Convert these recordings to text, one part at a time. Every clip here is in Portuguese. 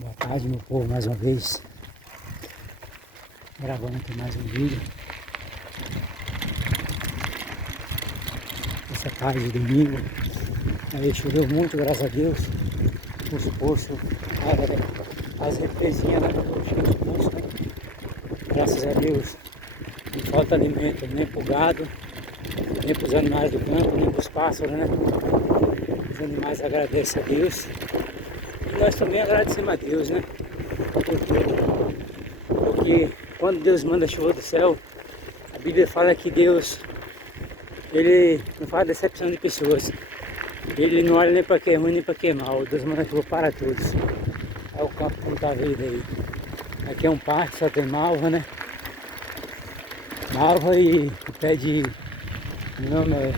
Boa tarde, meu povo, mais uma vez gravando aqui mais um vídeo. Essa tarde de domingo aí choveu muito, graças a Deus. Os poços, as represinhas lá estão cheias de poço, né? Graças a Deus não falta alimento nem para o gado, nem para os animais do campo, nem para os pássaros, né? Os animais agradecem a Deus e nós também agradecemos a Deus, né? Porque quando Deus manda chuva do céu, a Bíblia fala que Deus, Ele não faz decepção de pessoas. Ele não olha nem para quem é ruim nem para quem é mal. Deus manda chuva para todos. É o campo como está vendo aí. Aqui é um parque, só tem malva, né? Malva e pé de... Meu nome é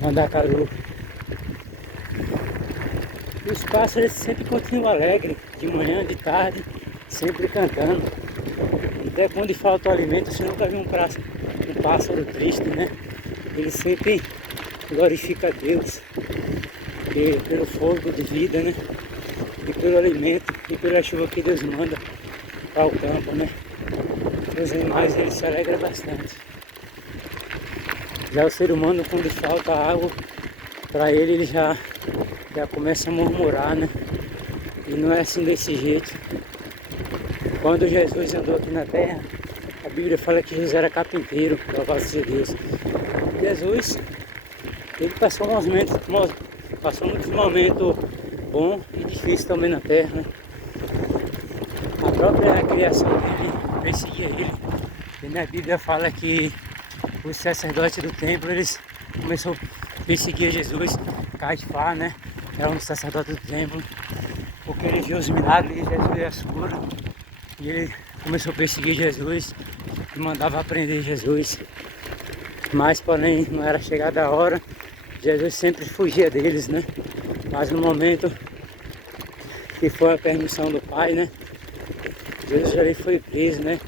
mandacaru. E os pássaros eles sempre continuam alegres, de manhã, de tarde, sempre cantando. Até quando falta o alimento, você nunca viu um pássaro triste, né? Ele sempre glorifica a Deus pelo fogo de vida, né? E pelo alimento e pela chuva que Deus manda para o campo, né? Os animais eles se alegram bastante. Já o ser humano, quando falta água para ele já começa a murmurar, né? E não é assim desse jeito. Quando Jesus andou aqui na terra, a Bíblia fala que Jesus era carpinteiro, louvado seja Deus. Jesus, ele passou muitos momentos bons e difíceis também na terra, né? A própria criação dele perseguia ele. E na Bíblia fala que os sacerdotes do templo, eles começaram a perseguir Jesus. Caifás, né? Era um sacerdote do templo, porque ele viu os milagres de Jesus e as curas. E ele começou a perseguir Jesus e mandava prender Jesus. Mas, porém, não era chegada a hora. Jesus sempre fugia deles, né? Mas no momento que foi a permissão do Pai, né? Jesus ali foi preso, né?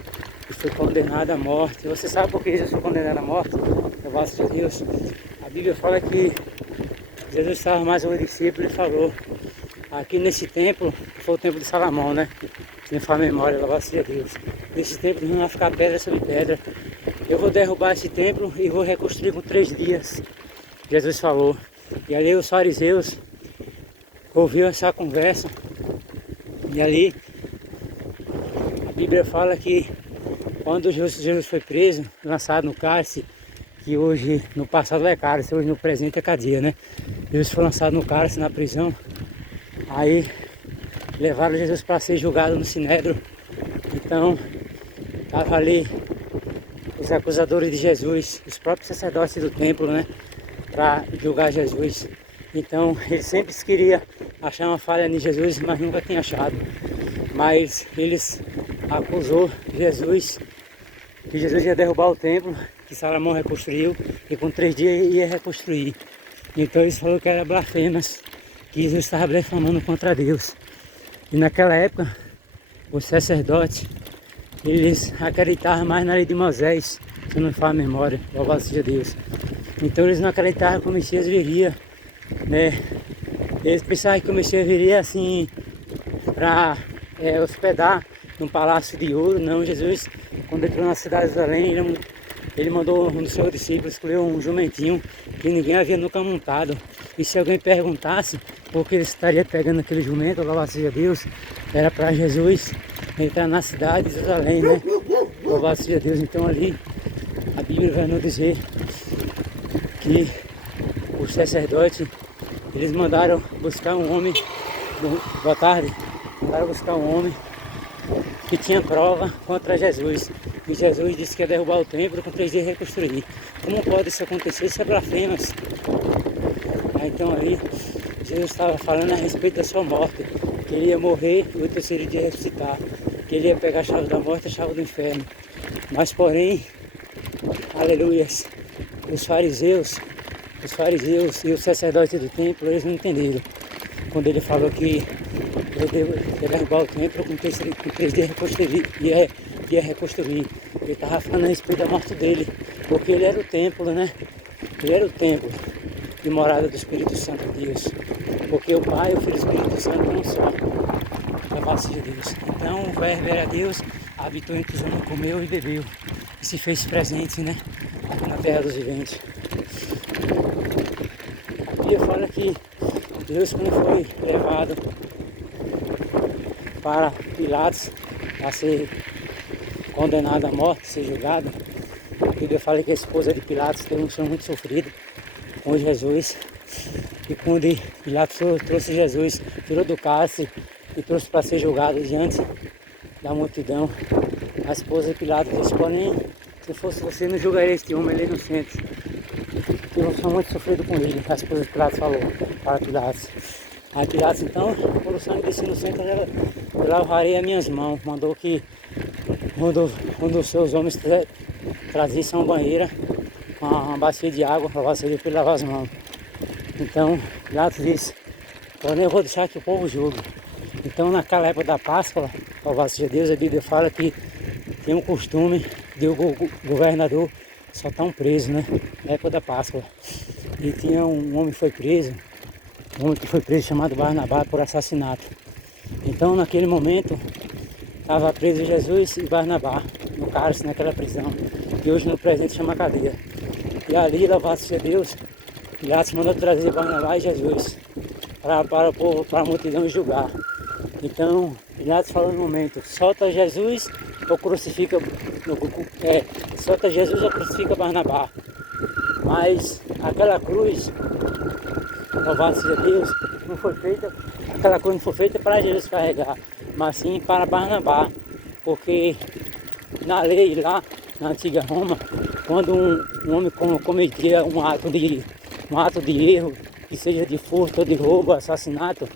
E foi condenado à morte. Você sabe por que Jesus foi condenado à morte? Louvado seja Deus. A Bíblia fala que Jesus estava mais um discípulo e falou: aqui nesse templo, que foi o templo de Salomão, né? Se não for a memória, louvado seja Deus. Nesse templo não vai ficar pedra sobre pedra. Eu vou derrubar esse templo e vou reconstruir com 3 dias. Jesus falou. E ali os fariseus ouviram essa conversa. E ali a Bíblia fala que quando Jesus foi preso, lançado no cárcere, que hoje no passado é cárcere, hoje no presente é cadeia, né? Jesus foi lançado no cárcere, na prisão. Aí levaram Jesus para ser julgado no Sinédrio. Então estava ali os acusadores de Jesus, os próprios sacerdotes do templo, né? Para julgar Jesus. Então eles sempre queriam achar uma falha em Jesus, mas nunca tinham achado. Mas eles acusou Jesus, que Jesus ia derrubar o templo, que Salomão reconstruiu, e com 3 dias ia reconstruir. Então eles falaram que era blasfemas, que Jesus estava blasfemando contra Deus. E naquela época, os sacerdotes, eles acreditavam mais na lei de Moisés, se não me fala a memória, louvado seja Deus. Então eles não acreditavam que o Messias viria, né? Eles pensavam que o Messias viria assim, para hospedar num palácio de ouro. Não, Jesus, quando entrou na cidade de Jerusalém, ele mandou um dos seus discípulos escolher um jumentinho que ninguém havia nunca montado. E se alguém perguntasse por que ele estaria pegando aquele jumento, louvado seja Deus, era para Jesus entrar na cidade de Jerusalém, né? Louvado seja Deus. Então ali a Bíblia vai nos dizer que os sacerdotes, eles mandaram buscar um homem, boa tarde, mandaram buscar um homem que tinha prova contra Jesus. E Jesus disse que ia derrubar o templo com 3 dias reconstruir. Como pode isso acontecer? Isso é blasfemas. Então aí Jesus estava falando a respeito da sua morte, que ele ia morrer e o 3º dia ressuscitar, que ele ia pegar a chave da morte e a chave do inferno. Mas porém, aleluias, os fariseus e os sacerdotes do templo, eles não entenderam. Quando ele falou que ia derrubar o templo com 3 dias ia reconstruir. Ele estava falando a respeito da morte dele, porque ele era o templo, né? Ele era o templo de morada do Espírito Santo de Deus. Porque o Pai, o Filho e o Espírito Santo não só. Louvado seja Deus. Então o verbo era Deus, habitou entre os homens, comeu e bebeu. E se fez presente, né? Aqui na terra dos viventes. A Bíblia fala que Deus, quando foi levado para Pilatos, para ser condenado à morte, ser julgado, a Bíblia fala que a esposa de Pilatos teve um sonho muito sofrido com Jesus. E quando Pilatos trouxe Jesus, tirou do cárcere e trouxe para ser julgado diante da multidão, a esposa de Pilatos disse: porém, se fosse você, não julgaria este homem, ele é inocente. Tive um sonho muito sofrido com ele, a esposa de Pilatos falou para Pilatos. Aí Pilatos, então, por o sangue desse inocente, eu lavarei as minhas mãos. Mandou que um dos seus homens trazisse uma banheira, uma bacia de água, lavasse ele para ele lavar as mãos. Então, Pilatos disse: porém eu vou deixar que o povo julgue. Então, naquela época da Páscoa, louvado seja Deus, a Bíblia fala que tem um costume de o governador soltar um preso, né? Na época da Páscoa. E tinha um homem que foi preso, chamado Barnabá por assassinato. Então, naquele momento, estava preso Jesus e Barnabá no cárcere, naquela prisão, que hoje no presente chama cadeia. E ali, louvado seja Deus, Pilatos mandou trazer Barnabá e Jesus para o povo, para a multidão julgar. Então, Pilatos falou no momento: solta Jesus ou crucifica, solta Jesus ou crucifica Barnabá. Mas aquela cruz, louvado seja Deus, aquela cruz não foi feita para Jesus carregar, mas sim para Barnabá, porque na lei lá, na antiga Roma, quando um homem cometia um ato de erro, que seja de furto ou de roubo, assassinato,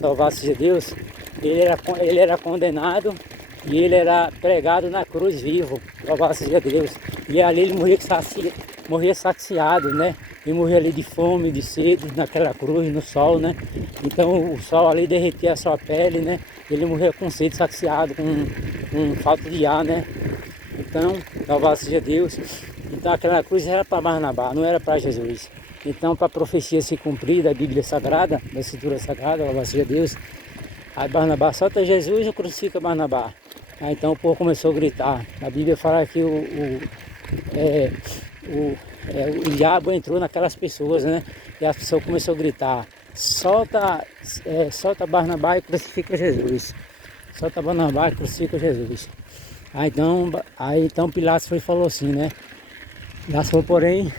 louvado seja Deus, ele era condenado e ele era pregado na cruz vivo, louvado seja Deus. E ali ele morria saciado, né? E morria ali de fome, de sede, naquela cruz, no sol, né? Então o sol ali derretia a sua pele, né? Ele morria com sede, saciado, com falta de ar, né? Então, louvado seja Deus. Então aquela cruz era para Barnabá, não era para Jesus. Então, para a profecia se cumprir da Bíblia Sagrada, da Escritura Sagrada, louvado seja Deus, aí Barnabá solta Jesus e crucifica Barnabá. Aí então o povo começou a gritar. A Bíblia fala que o diabo entrou naquelas pessoas, né? E as pessoas começaram a gritar: solta Barnabá e crucifica Jesus. Solta Barnabá e crucifica Jesus. Aí então Pilatos falou assim, né? Pilatos falou: porém,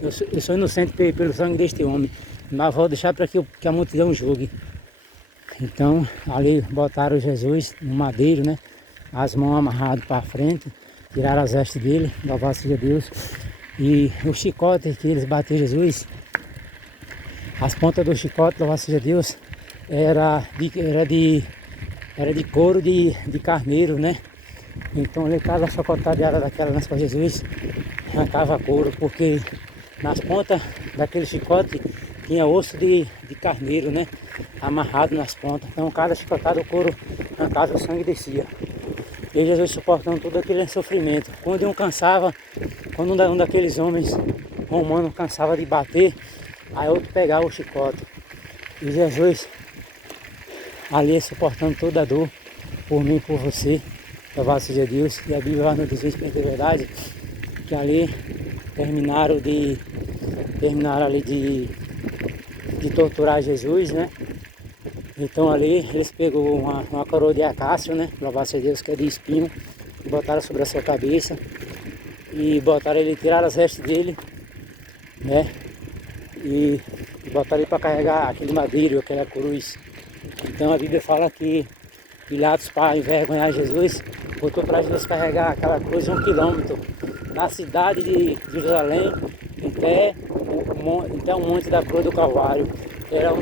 eu sou inocente pelo sangue deste homem, mas vou deixar para que a multidão julgue. Então ali botaram Jesus no madeiro, né? As mãos amarradas para frente, tiraram as vestes dele, louvado seja Deus. E o chicote que eles bateram Jesus, as pontas do chicote, louvado seja Deus, era de couro de carneiro, né? Então ele cada chacotada daquela nas costas de Jesus arrancava couro, porque nas pontas daquele chicote tinha osso de carneiro, né? Amarrado nas pontas. Então cada chicotada o couro arrancava, o sangue descia. E Jesus suportando todo aquele sofrimento. Quando um daqueles homens romanos cansava de bater, aí outro pegava o chicote. E Jesus ali suportando toda a dor por mim e por você. Louvado seja Deus. E a Bíblia vai nos dizer, Espírito de verdade, que ali terminaram ali de torturar Jesus, né? Então ali eles pegou uma coroa de acácio, né? Louvado seja Deus, que é de espinho, e botaram sobre a sua cabeça. E tiraram as vestes dele, né? E botaram ele para carregar aquele madeiro, aquela cruz. Então a Bíblia fala que Pilatos, para envergonhar Jesus, botou para Jesus carregar aquela cruz 1 quilômetro na cidade de Jerusalém, até o monte da cruz do Calvário. Era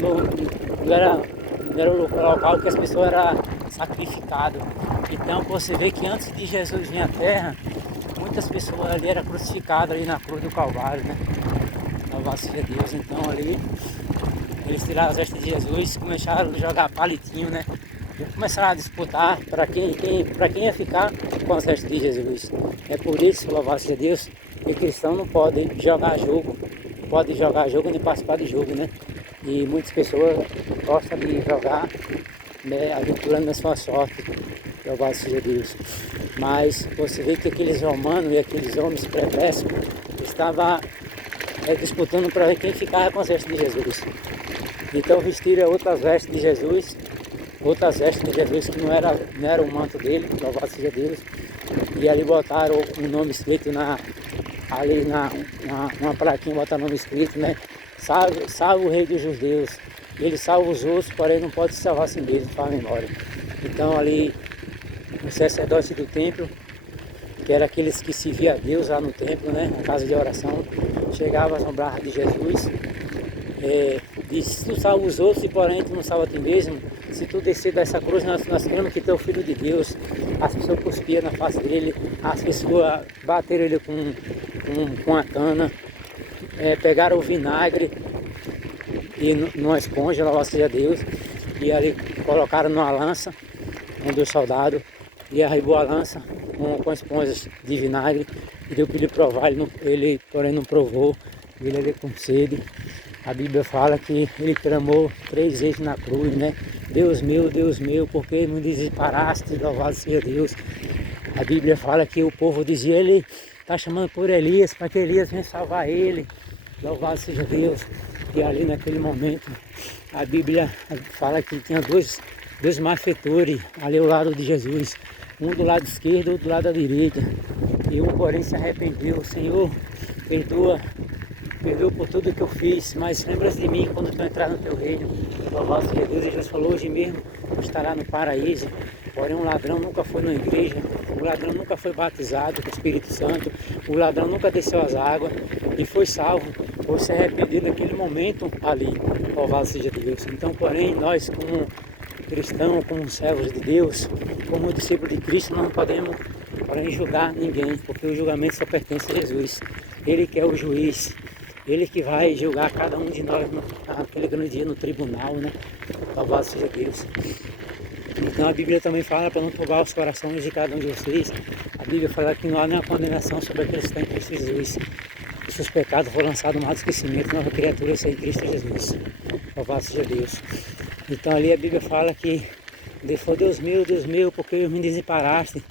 o local que as pessoas eram sacrificadas. Então você vê que antes de Jesus vir à terra, muitas pessoas ali eram crucificadas ali na cruz do Calvário, né? Louvado seja Deus. Então ali eles tiraram as vestes de Jesus, começaram a jogar palitinho, né? E começaram a disputar para quem ia ficar com as vestes de Jesus. É por isso, louvado seja Deus, que cristão não pode jogar jogo nem participar de jogo, né? E muitas pessoas gostam de jogar né, aventurando na sua sorte, louvado seja Deus. Mas você vê que aqueles romanos e aqueles homens perversos estavam disputando para ver quem ficava com as vestes de Jesus. Então vestiram outras vestes de Jesus, que não era o manto dele, louvado seja Deus. E ali botaram um nome escrito ali uma plaquinha, botaram o nome escrito, né? Salve o rei dos judeus. Ele salva os outros, porém não pode se salvar assim mesmo, para a memória. Então ali, o sacerdote do templo, que era aqueles que se via a Deus lá no templo, né? Na casa de oração, chegava às braças de Jesus, disse, se tu salva os outros e porém tu não salva a ti mesmo, se tu descer dessa cruz, nós cremos que tu é o Filho de Deus. As pessoas cuspiam na face dele, as pessoas bateram ele com a cana, pegaram o vinagre e numa esponja, louvado seja Deus, e ali colocaram numa lança, um dos soldados, e arribou a lança com esponjas de vinagre, e deu para ele provar, ele porém não provou, ele ali com sede. A Bíblia fala que ele clamou 3 vezes na cruz, né? Deus meu, por que me desamparaste? Louvado seja Deus. A Bíblia fala que o povo dizia, ele está chamando por Elias, para que Elias venha salvar ele. Louvado seja Deus. E ali naquele momento, a Bíblia fala que tinha dois malfeitores ali ao lado de Jesus. Um do lado esquerdo, outro do lado da direita. E um, porém, se arrependeu. Senhor, perdoa por tudo que eu fiz, mas lembra-se de mim quando tu entrar no teu reino. Louvado seja Deus. Jesus falou, hoje mesmo estará no paraíso. Porém, um ladrão nunca foi na igreja, o ladrão nunca foi batizado com o Espírito Santo, o ladrão nunca desceu as águas e foi salvo por se arrepender naquele momento ali. Louvado seja Deus. Então, porém, nós como cristãos, como servos de Deus, como discípulos de Cristo, não podemos, porém, julgar ninguém, porque o julgamento só pertence a Jesus. Ele que é o juiz. Ele que vai julgar cada um de nós naquele grande dia no tribunal, né? Louvado seja Deus. Então a Bíblia também fala para não turbar os corações de cada um de vocês. A Bíblia fala que não há nenhuma condenação sobre aqueles que estão em Cristo Jesus. Os seus pecados foram lançados no mar do esquecimento, nova criatura é em Cristo Jesus. Louvado seja Deus. Então ali a Bíblia fala que foi Deus meu, porque me desamparaste.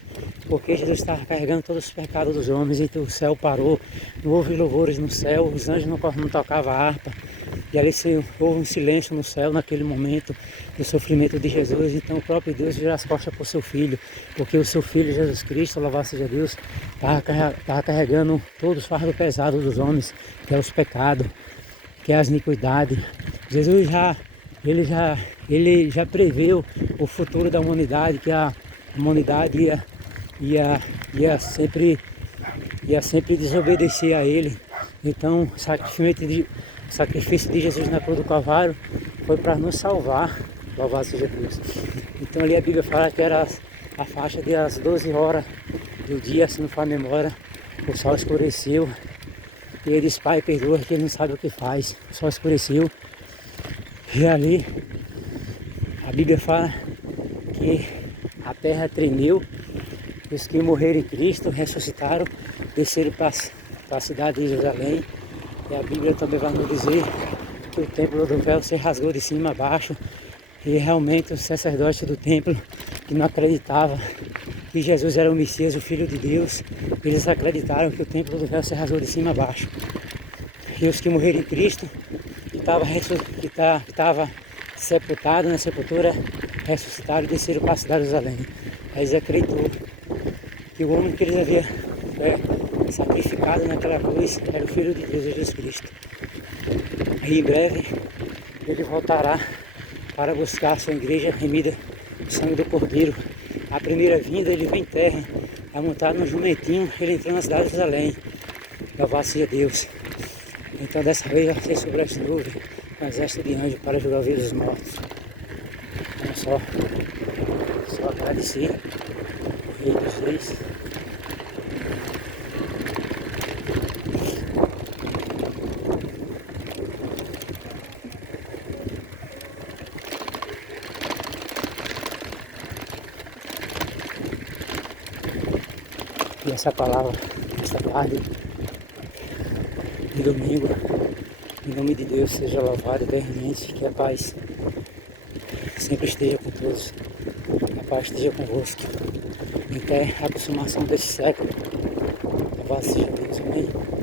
Porque Jesus estava carregando todos os pecados dos homens, e o céu parou, não houve louvores no céu, os anjos não tocavam a harpa, e ali houve um silêncio no céu naquele momento do sofrimento de Jesus. Então o próprio Deus virou as costas para o seu Filho, porque o seu Filho Jesus Cristo, louvado seja Deus, estava carregando todos os fardos pesados dos homens, que é os pecados, que é as iniquidades. Jesus ele já preveu o futuro da humanidade, que a humanidade ia sempre desobedecer a ele. Então o sacrifício de Jesus na cruz do Calvário foi para nos salvar, louvado seja Deus. Então ali a Bíblia fala que era a faixa de as 12 horas do dia, se não for a memória, o sol escureceu, e ele disse, Pai, perdoa, que ele não sabe o que faz. O sol escureceu, e ali a Bíblia fala que a terra tremeu. Os que morreram em Cristo ressuscitaram, desceram para a cidade de Jerusalém. E a Bíblia também vai nos dizer que o templo do véu se rasgou de cima a baixo. E realmente os sacerdotes do templo, que não acreditavam que Jesus era o Messias, o Filho de Deus, eles acreditaram que o templo do véu se rasgou de cima a baixo. E os que morreram em Cristo, que estava sepultado na sepultura, ressuscitaram e desceram para a cidade de Jerusalém. Aí eles acreditou que o homem que eles haviam sacrificado naquela cruz era o Filho de Deus, Jesus Cristo. E em breve ele voltará para buscar a sua igreja remida do sangue do Cordeiro. A primeira vinda ele vem em terra, a montar no jumentinho, ele entrou na cidade de Jerusalém. Louvado seja Deus. Então dessa vez vai ser sobre as nuvens, um exército de anjos para julgar a vida dos mortos. Então só agradecer o Rei dos Reis. E essa palavra, essa tarde de domingo, em nome de Deus, seja louvado eternamente, que a paz sempre esteja com todos, a paz esteja convosco. Até a consumação desse século. Louvado seja Deus, amém.